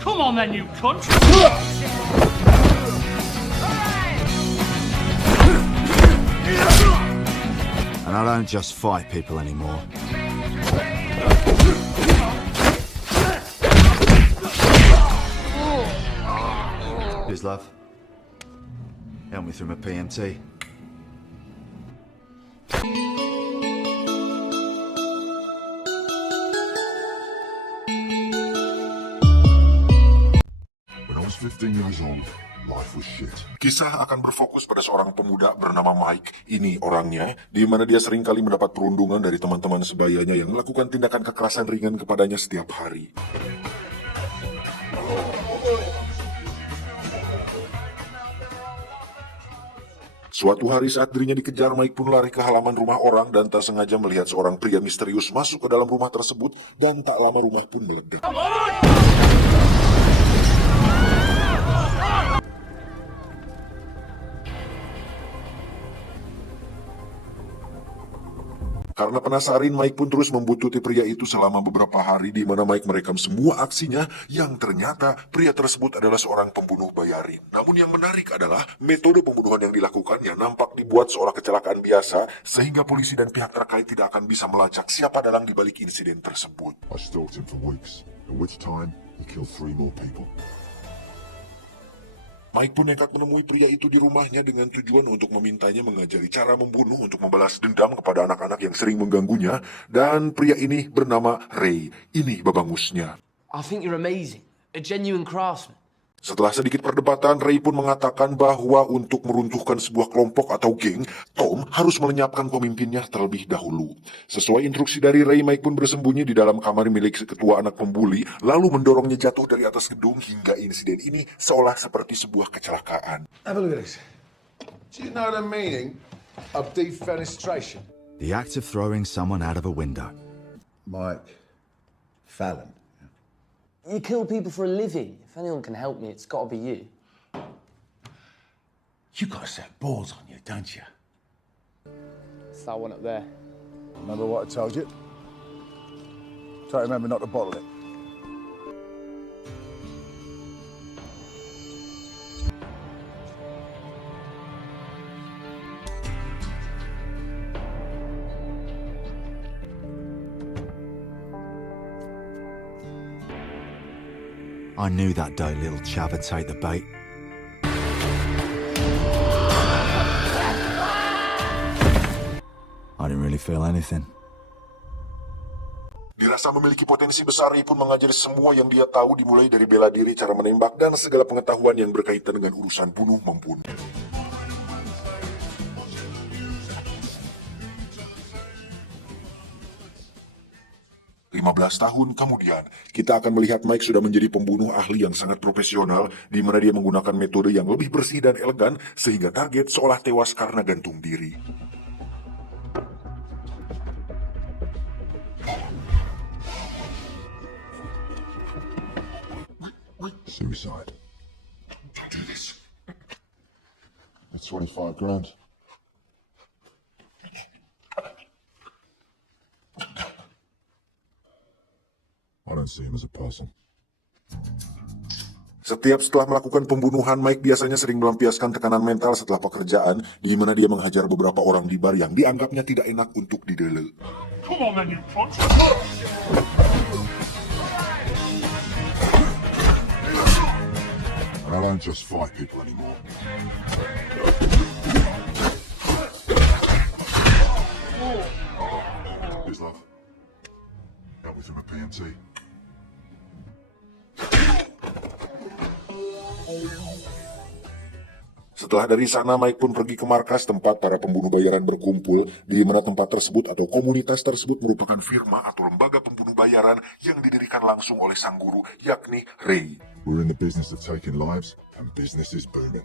Come on then, you cunt! And I don't just fight people anymore. Cheers, love. Help me through my PMT. When I was 15 years old, life was shit. Kisah akan berfokus pada seorang pemuda bernama Mike. Ini orangnya, di mana dia sering kali mendapat perundungan dari teman-teman sebayanya yang melakukan tindakan kekerasan ringan kepadanya setiap hari. Suatu hari saat dirinya dikejar, Mike pun lari ke halaman rumah orang dan tak sengaja melihat seorang pria misterius masuk ke dalam rumah tersebut dan tak lama rumah pun meledak. Karena penasaran, Mike pun terus membuntuti pria itu selama beberapa hari, di mana Mike merekam semua aksinya yang ternyata pria tersebut adalah seorang pembunuh bayarin. Namun yang menarik adalah metode pembunuhan yang dilakukannya nampak dibuat seolah kecelakaan biasa, sehingga polisi dan pihak terkait tidak akan bisa melacak siapa dalang di balik insiden tersebut. I stalked him for weeks, at which time he killed 3 more people. Mike pun nekat menemui pria itu di rumahnya dengan tujuan untuk memintanya mengajari cara membunuh untuk membalas dendam kepada anak-anak yang sering mengganggunya, dan pria ini bernama Ray. Ini babangusnya. I think you're amazing. A genuine craftsman. Setelah sedikit perdebatan, Ray pun mengatakan bahwa untuk meruntuhkan sebuah kelompok atau geng, Tom harus melenyapkan pemimpinnya terlebih dahulu. Sesuai instruksi dari Ray, Mike pun bersembunyi di dalam kamar milik ketua anak pembuli, lalu mendorongnya jatuh dari atas gedung hingga insiden ini seolah seperti sebuah kecelakaan. Have a look at this. Do you know the meaning of defenestration? The act of throwing someone out of a window. Mike Fallon. You kill people for a living. If anyone can help me, it's got to be you. You got a set of balls on you, don't you? It's that one up there. Remember what I told you? Try to remember not to bottle it. I knew that dirty little chap would take the bait. I didn't really feel anything. Dirasa memiliki potensi besar, Ray pun mengajari semua yang dia tahu, dimulai dari bela diri, cara menembak, dan segala pengetahuan yang berkaitan dengan urusan bunuh-membunuh. 15 tahun kemudian, kita akan melihat Mike sudah menjadi pembunuh ahli yang sangat profesional, di mana dia menggunakan metode yang lebih bersih dan elegan, sehingga target seolah tewas karena gantung diri. Suicide. Don't do this. That's 25 grand. I don't see him as a person. Setiap setelah melakukan pembunuhan, Mike biasanya sering melampiaskan tekanan mental setelah pekerjaan, di mana dia menghajar beberapa orang di bar yang dianggapnya tidak enak untuk didele. Come on then, you cunt! I don't just fight people anymore. Please, love. Help me through my PMT. Setelah dari sana, Mike pun pergi ke markas tempat para pembunuh bayaran berkumpul, di mana tempat tersebut atau komunitas tersebut merupakan firma atau lembaga pembunuh bayaran yang didirikan langsung oleh sang guru, yakni Ray. We're in the business of taking lives, and business is booming.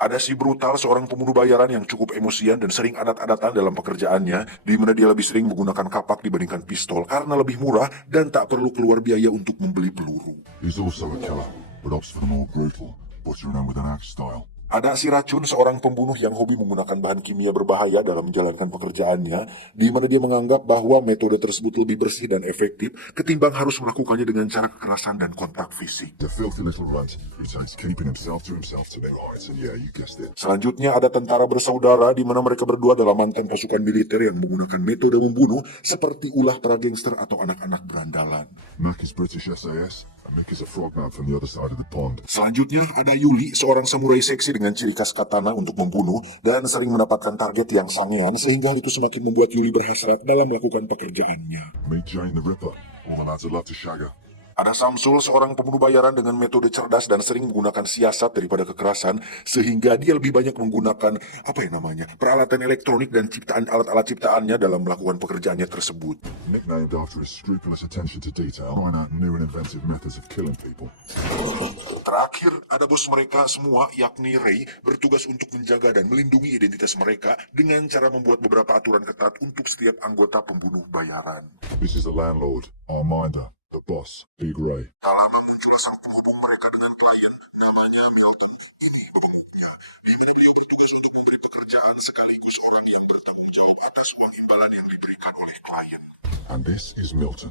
Ada si brutal, seorang pembunuh bayaran yang cukup emosian dan sering adat-adatan dalam pekerjaannya, di mana dia lebih sering menggunakan kapak dibandingkan pistol karena lebih murah dan tak perlu keluar biaya untuk membeli peluru. He's also a killer, but opts for the more brutal, butchering them with an axe style. Ada si Racun, seorang pembunuh yang hobi menggunakan bahan kimia berbahaya dalam menjalankan pekerjaannya, di mana dia menganggap bahwa metode tersebut lebih bersih dan efektif ketimbang harus melakukannya dengan cara kekerasan dan kontak fisik. The filthy little runt who takes keeping himself to new heights, and yeah, you guessed it. Selanjutnya ada tentara bersaudara, di mana mereka berdua adalah mantan pasukan militer yang menggunakan metode membunuh seperti ulah para gangster atau anak-anak berandalan. Mac is British SAS, and Mick is a frogman from the other side of the pond. Selanjutnya ada Yuli, seorang samurai seksi dengan ciri khas katana untuk membunuh dan sering mendapatkan target yang sangean sehingga hal itu semakin membuat Yuli berhasrat dalam melakukan pekerjaannya. Meet Jane the Ripper. All the lads would love to shag her. Ada Samsul, seorang pembunuh bayaran dengan metode cerdas dan sering menggunakan siasat daripada kekerasan sehingga dia lebih banyak menggunakan peralatan elektronik dan ciptaan alat-alat ciptaannya dalam melakukan pekerjaannya tersebut. Nicknamed after his scrupulous attention to detail, trying out new and inventive methods of killing people. Terakhir, ada bos mereka semua, yakni Ray, bertugas untuk menjaga dan melindungi identitas mereka dengan cara membuat beberapa aturan ketat untuk setiap anggota pembunuh bayaran. This is the landlord, our minder, the boss, Big Ray. Tak lama muncullah sang penghubung mereka dengan klien, namanya Milton. Ini pembunuhnya, di mana beliau bertugas untuk memberi pekerjaan sekaligus orang yang bertanggung jawab atas uang imbalan yang diberikan oleh klien. And this is Milton,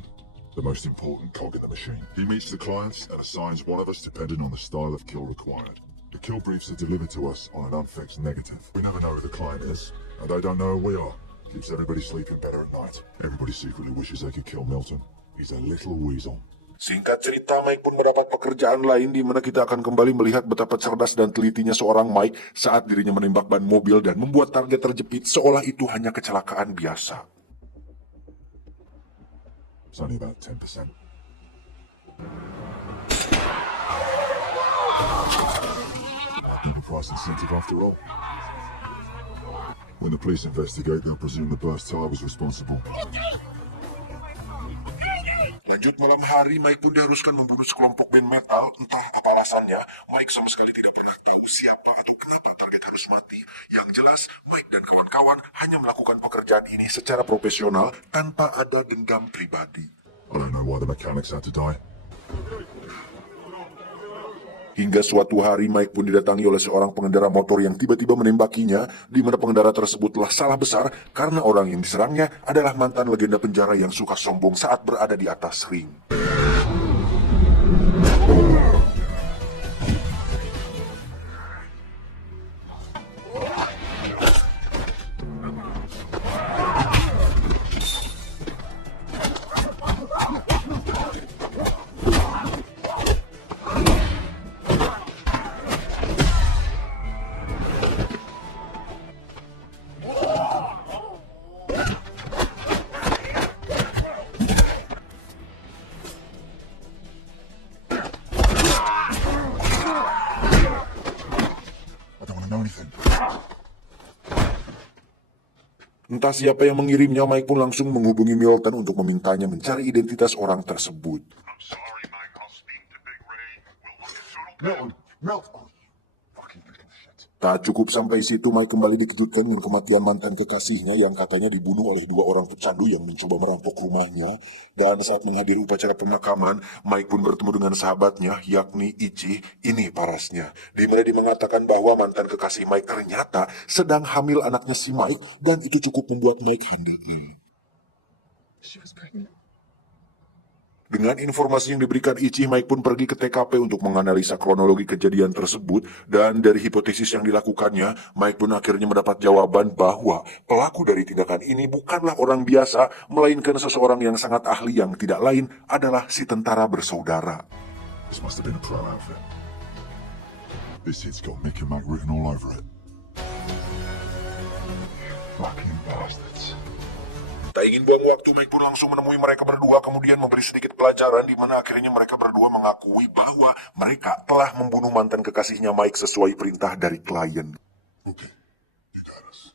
the most important cog in the machine. He meets the clients and assigns one of us depending on the style of kill required. The kill briefs are delivered to us on an unfixed negative. We never know who the client is, and they don't know who we are. Keeps everybody sleeping better at night. Everybody secretly wishes they could kill Milton. He's a little weasel. Singkat cerita, Mike pun mendapat pekerjaan lain di mana kita akan kembali melihat betapa cerdas dan telitinya seorang Mike saat dirinya menembak ban mobil dan membuat target terjepit seolah itu hanya kecelakaan biasa. It's only about 10%. Not a price incentive after all. When the police investigate, they'll presume the burst tire was responsible. Lanjut malam hari, Mike pun diharuskan membunuh sekelompok band metal. Entah apa alasannya, Mike sama sekali tidak pernah tahu siapa atau kenapa target harus mati. Yang jelas, Mike dan kawan-kawan hanya melakukan pekerjaan ini secara profesional tanpa ada dendam pribadi. I don't know why the mechanics had to die. Hingga suatu hari, Mike pun didatangi oleh seorang pengendara motor yang tiba-tiba menembakinya, di mana pengendara tersebut telah salah besar karena orang yang diserangnya adalah mantan legenda penjara yang suka sombong saat berada di atas ring. Entah siapa yang mengirimnya, Mike pun langsung menghubungi Milton untuk memintanya mencari identitas orang tersebut. I'm sorry, Mike. I'll speak to Big Ray. We'll look at total Milton! Fucking little shit. Tak cukup sampai situ, Mike kembali dikejutkan dengan kematian mantan kekasihnya yang katanya dibunuh oleh dua orang pecandu yang mencoba merampok rumahnya. Dan saat menghadiri upacara pemakaman, Mike pun bertemu dengan sahabatnya, yakni Ichi. Ini parasnya, di mana dia mengatakan bahwa mantan kekasih Mike ternyata sedang hamil anaknya si Mike, dan itu cukup membuat Mike handal. She was pregnant. Dengan informasi yang diberikan Ichi, Mike pun pergi ke TKP untuk menganalisa kronologi kejadian tersebut, dan dari hipotesis yang dilakukannya, Mike pun akhirnya mendapat jawaban bahwa pelaku dari tindakan ini bukanlah orang biasa, melainkan seseorang yang sangat ahli yang tidak lain adalah si tentara bersaudara. This must have been a pro outfit. This hit's got Mick and Mac written all over it. Fucking bastards. Tak ingin buang waktu, Mike pun langsung menemui mereka berdua, kemudian memberi sedikit pelajaran di mana akhirnya mereka berdua mengakui bahwa mereka telah membunuh mantan kekasihnya Mike sesuai perintah dari klien. Okay, you got us.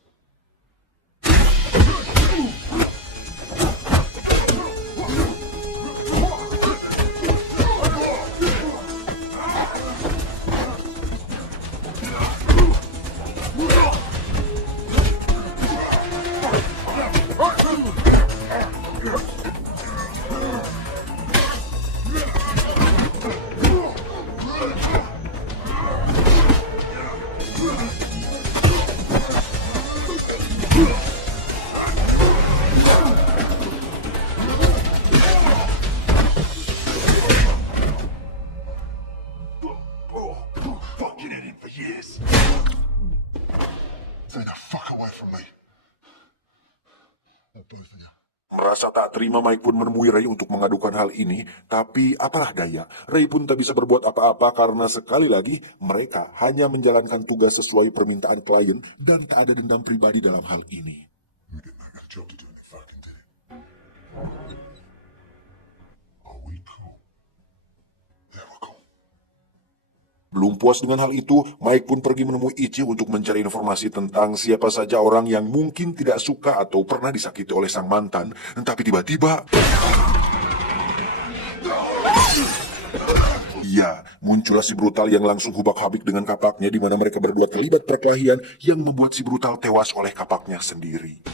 Tak terima, Mike pun menemui Ray untuk mengadukan hal ini, tapi apalah daya, Ray pun tak bisa berbuat apa-apa karena sekali lagi mereka hanya menjalankan tugas sesuai permintaan klien dan tak ada dendam pribadi dalam hal ini. We didn't have a job to do and they fucking did it. Are we cool? Yeah, we're cool. Belum puas dengan hal itu, Mike pun pergi menemui Ichi untuk mencari informasi tentang siapa saja orang yang mungkin tidak suka atau pernah disakiti oleh sang mantan. Tapi tiba-tiba... Ya, muncullah si brutal yang langsung hubak-habik dengan kapaknya di mana mereka berdua terlibat perkelahian yang membuat si brutal tewas oleh kapaknya sendiri.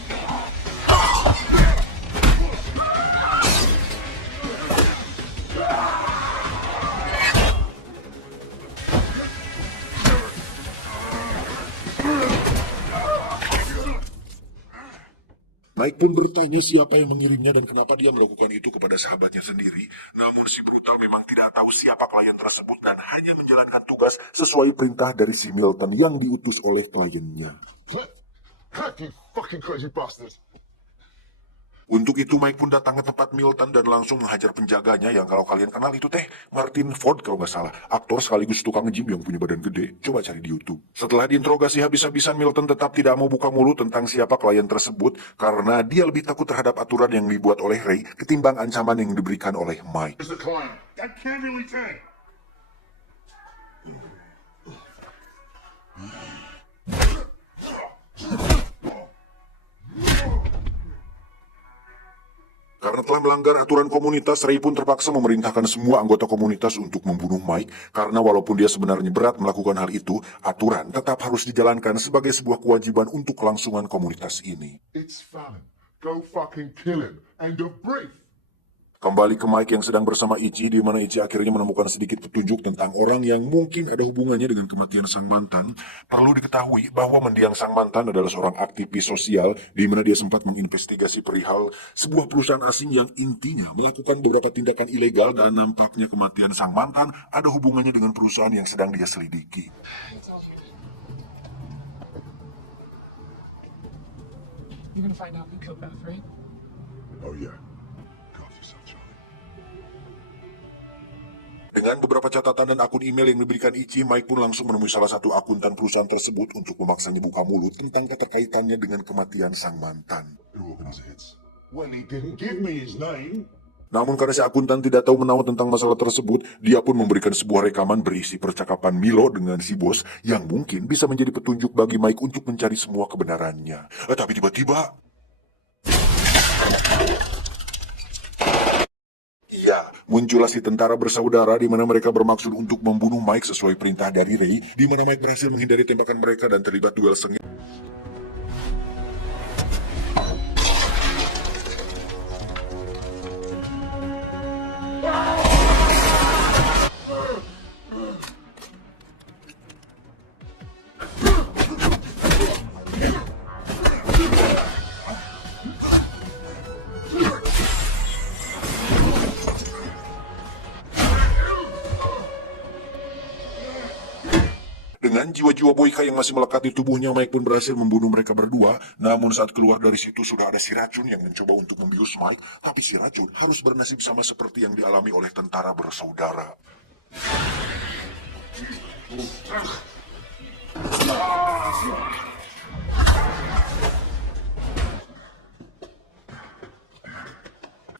Mike pun bertanya siapa yang mengirimnya dan kenapa dia melakukan itu kepada sahabatnya sendiri. Namun si brutal memang tidak tahu siapa klien tersebut dan hanya menjalankan tugas sesuai perintah dari si Milton yang diutus oleh kliennya. Hack, you fucking crazy bastards. Untuk itu Mike pun datang ke tempat Milton dan langsung menghajar penjaganya yang kalau kalian kenal itu Martin Ford kalau nggak salah. Aktor sekaligus tukang gym yang punya badan gede. Coba cari di YouTube. Setelah diinterogasi habis-habisan, Milton tetap tidak mau buka mulut tentang siapa klien tersebut karena dia lebih takut terhadap aturan yang dibuat oleh Ray ketimbang ancaman yang diberikan oleh Mike. Where's the client? I can't really tell. Karena telah melanggar aturan komunitas, Ray pun terpaksa memerintahkan semua anggota komunitas untuk membunuh Mike. Karena walaupun dia sebenarnya berat melakukan hal itu, aturan tetap harus dijalankan sebagai sebuah kewajiban untuk kelangsungan komunitas ini. It's Fallon. Go fucking kill him. And you're brave. Kembali ke Mike yang sedang bersama Ichi, di mana Ichi akhirnya menemukan sedikit petunjuk tentang orang yang mungkin ada hubungannya dengan kematian sang mantan. Perlu diketahui bahwa mendiang sang mantan adalah seorang aktivis sosial, di mana dia sempat menginvestigasi perihal sebuah perusahaan asing yang intinya melakukan beberapa tindakan ilegal dan nampaknya kematian sang mantan ada hubungannya dengan perusahaan yang sedang dia selidiki. You're gonna find out who killed Beth, right? Oh, yeah. God, yourself, Charlie. Dengan beberapa catatan dan akun email yang diberikan Ichi, Mike pun langsung menemui salah satu akuntan perusahaan tersebut untuk memaksanya buka mulut tentang keterkaitannya dengan kematian sang mantan. Who organized the hits? Well, he didn't give me his name. Namun karena si akuntan tidak tahu menahu tentang masalah tersebut, dia pun memberikan sebuah rekaman berisi percakapan Milo dengan si bos yang mungkin bisa menjadi petunjuk bagi Mike untuk mencari semua kebenarannya. Tapi tiba-tiba... Iya, muncullah si tentara bersaudara di mana mereka bermaksud untuk membunuh Mike sesuai perintah dari Ray, di mana Mike berhasil menghindari tembakan mereka dan terlibat duel sengit. Dengan jiwa-jiwa boyka yang masih melekat di tubuhnya, Mike pun berhasil membunuh mereka berdua. Namun saat keluar dari situ sudah ada si racun yang mencoba untuk membius Mike, tapi si racun harus bernasib sama seperti yang dialami oleh tentara bersaudara.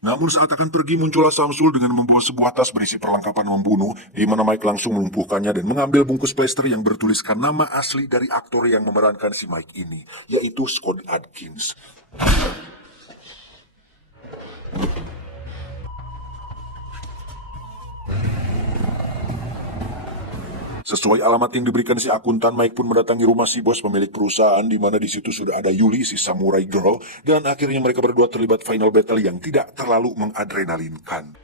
Namun saat akan pergi muncullah Samsul dengan membawa sebuah tas berisi perlengkapan membunuh, di mana Mike langsung melumpuhkannya dan mengambil bungkus plester yang bertuliskan nama asli dari aktor yang memerankan si Mike ini, yaitu Scott Adkins. Sesuai alamat yang diberikan si akuntan, Mike pun mendatangi rumah si bos pemilik perusahaan, di mana di situ sudah ada Yuli, si samurai girl, dan akhirnya mereka berdua terlibat final battle yang tidak terlalu mengadrenalinkan.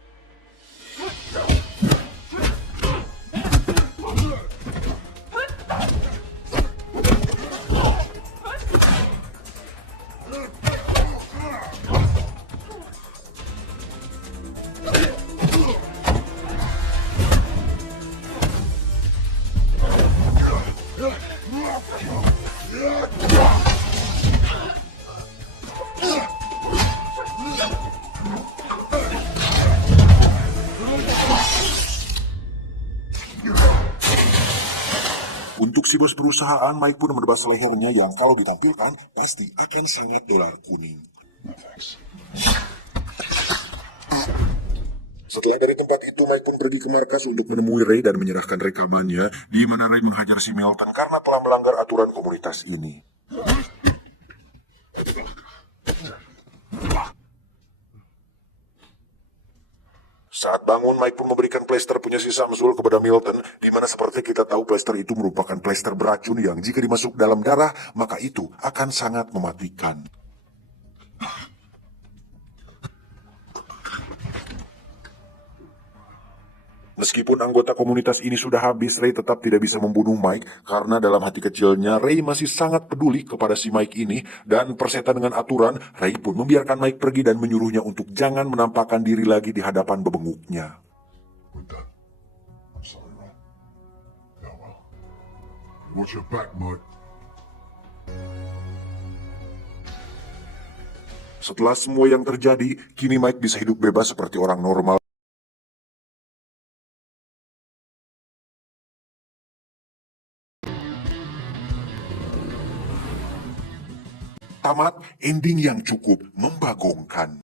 Untuk si bos perusahaan, Mike pun menebas lehernya yang kalau ditampilkan pasti akan sangat dolar kuning. Setelah dari tempat itu, Mike pun pergi ke markas untuk menemui Ray dan menyerahkan rekamannya di mana Ray menghajar si Milton karena telah melanggar aturan komunitas ini. Saat bangun, Mike pun memberikan plester punya si Samsul kepada Milton, di mana seperti kita tahu plester itu merupakan plester beracun yang jika dimasuk dalam darah, maka itu akan sangat mematikan. Meskipun anggota komunitas ini sudah habis, Ray tetap tidak bisa membunuh Mike karena dalam hati kecilnya Ray masih sangat peduli kepada si Mike ini, dan persetan dengan aturan, Ray pun membiarkan Mike pergi dan menyuruhnya untuk jangan menampakkan diri lagi di hadapan bebenguknya. We're done. I'm sorry, Ray. Farewell. Watch your back, Mike. Setelah semua yang terjadi, kini Mike bisa hidup bebas seperti orang normal. Tamat ending yang cukup membagongkan.